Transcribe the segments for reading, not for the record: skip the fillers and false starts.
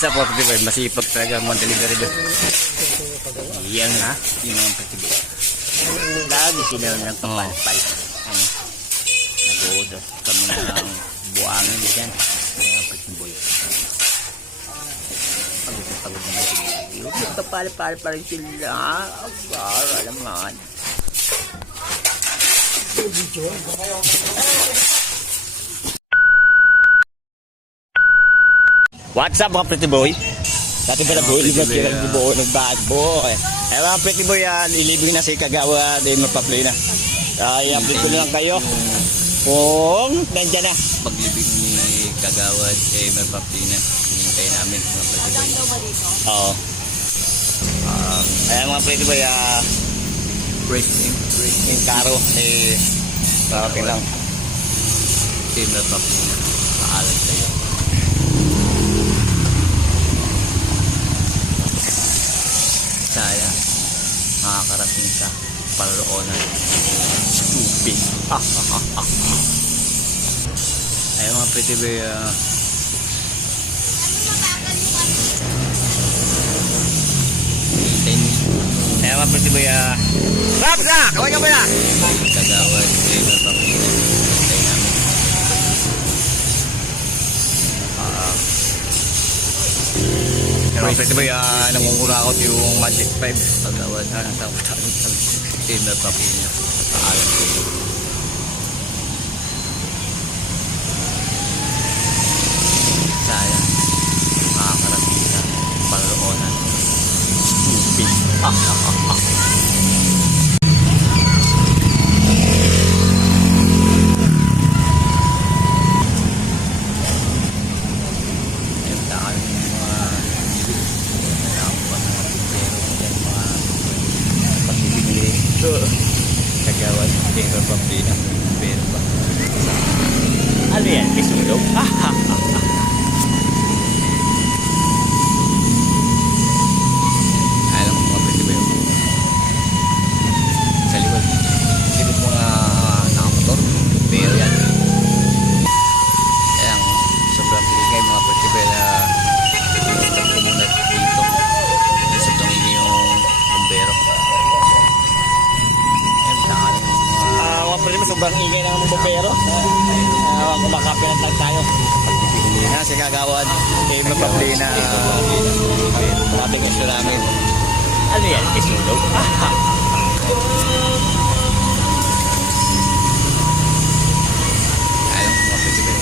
What's up, Pretty Boy? Masipag talaga mga delivery doon. Yan ha, yung mga Pretty Boy. Lagi sila nagpapalpal. Ano? Nag-uudot kami ng buwangin dyan. Mga Pretty Boy. Pagod naman sila. Yung nagpapalpal pa rin sila. Agara naman. What's up mga Pretty Boy? Dati pala boy, nagbuo ng bad boy. Eh mga Pretty Boy, ilibig na si Kagawa, din magpa-play na. I-update ko na lang kayo kung nandyan na. Paglibig ni Kagawad, magpa-play na. Hinintay namin mga Pretty Boy. Oo. Ayan mga Pretty Boy, Breaking yung karo, parating lang. Magpa-play na. Paalam kayo. Sayang, makakarating sa paroonan. Stupid. Ayun mga Pretty Boy, hinintay ni Ayan mga Pretty Boy, Rapsa! Kaway ka ba na? Kagawad, magpa-play na. Hinintay namin. Ayan mga Pretty Boy, nangungurakot yung Magic 5. Kagawad, magpa-play na. Paalam kayo. Sayang, makakarating sa paroonan. Stupid. Ayun, takal yung mga ibig. Nakapag mga pintero. Yan mga pag-ibig. Kagawad, magpa-play na. Pero ba? Ano yan? Kisulog? Alam mo mga Pretty Boy. Sa likod. Likod mga nakamotor. Pero yan. Kaya sobrang ligay mga Pretty Boy na stop ko muna dito. Sobrang ligay yung bumbero. Ayun, takal yung mga Mga Pretty Boy, sobrang ingay ng mga bumbero. Kumakapinan lang tayo. pagpipili na. Yan si Kagawad, magpa-play na mating gusto namin. Ano yan? Kisulog? Alam mo mga Pretty Boy.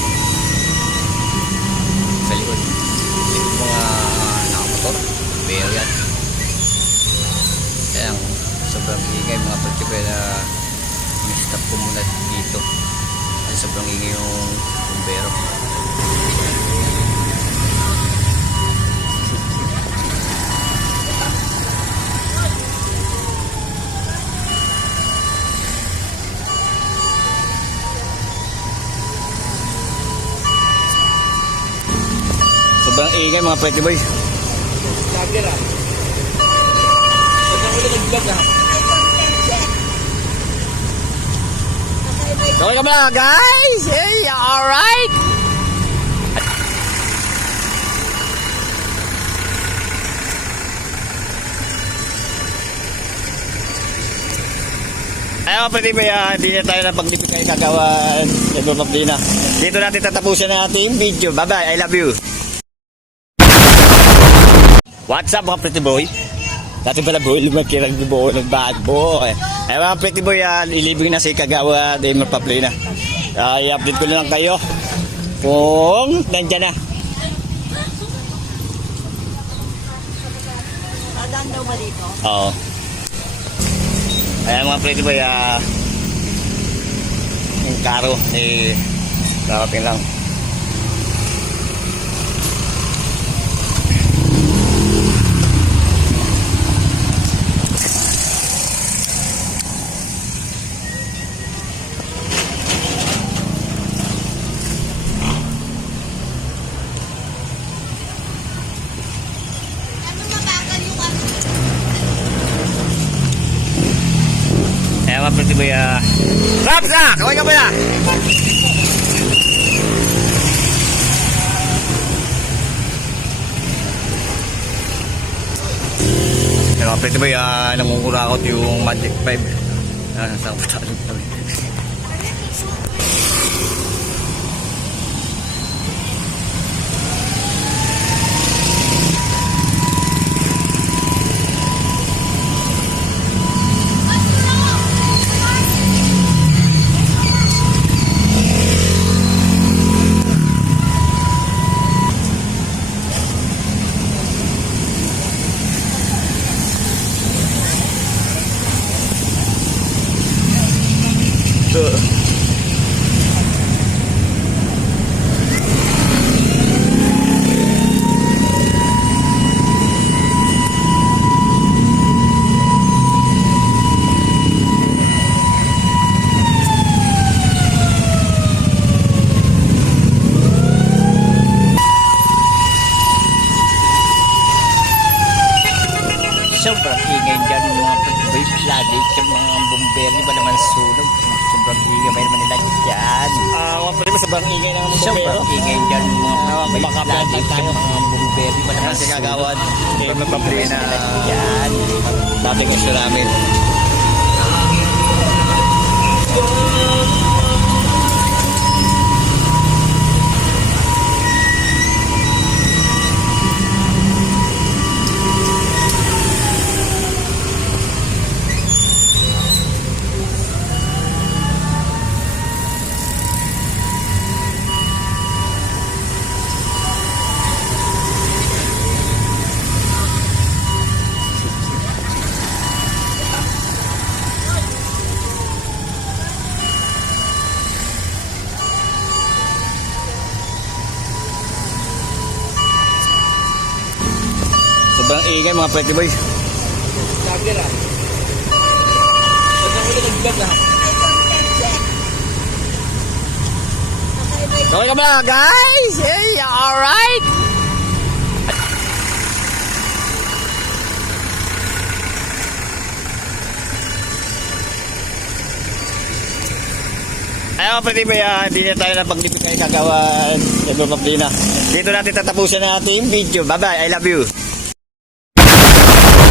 Sa likod. Likod mga nakamotor. Pero yan. Kaya sobrang ingay mga Pretty Boy na stop ko muna dito. Kasi sobrang ingay yung bumbero. Sobrang ingay mga Pretty Boy. Lager ah. Sobrang ulit nag-vlog ah. Okay ka ba guys? Hey, alright? Ayaw mga Pretty Boy, hindi na tayo napaglipit kayo Kagawan. Dito natin tatapusin ang ating video. Bye bye, I love you. What's up mga Pretty Boy? Dati pala boy, lumakirang buo ng bad boy. Ay mga Pretty Boy, ilibig na si Kagawa, din magpa-play na. I-update ko na lang kayo kung nandyan na. Nadaan daw ba dito? Oo. Ayan mga Pretty Boy, yung karo, darating lang. Ano mabagal yung ano? Ayan mga Pretty Boy, Rapsa! Kaway ka ba na? Mga pretty boy, nangungurakot yung Magic 5. Nasa patalo kami. Sobrang ingay dyan mga pag-break lagi sa mga bumbero ba naman sunog. Sobrang ingay may naman nila dyan. Mga pwede mo sobrang ingay ng mga Sobrang ingay dyan mga pag-break baka lagi sa tayo. mga bumbero ba naman Kasi sunog. kagawad. Sobrang ingay na dyan. Dating gusto namin. Sobrang ingay mga pretty boys. Vlogger ah. Sobrang ulit nag-vlog ah. Okay ka ba guys? Hey, alright? Ayaw pretty boy, hindi na tayo napaglipit kayo kagawan. Dito natin tatapusin ang ating video. Bye bye, I love you.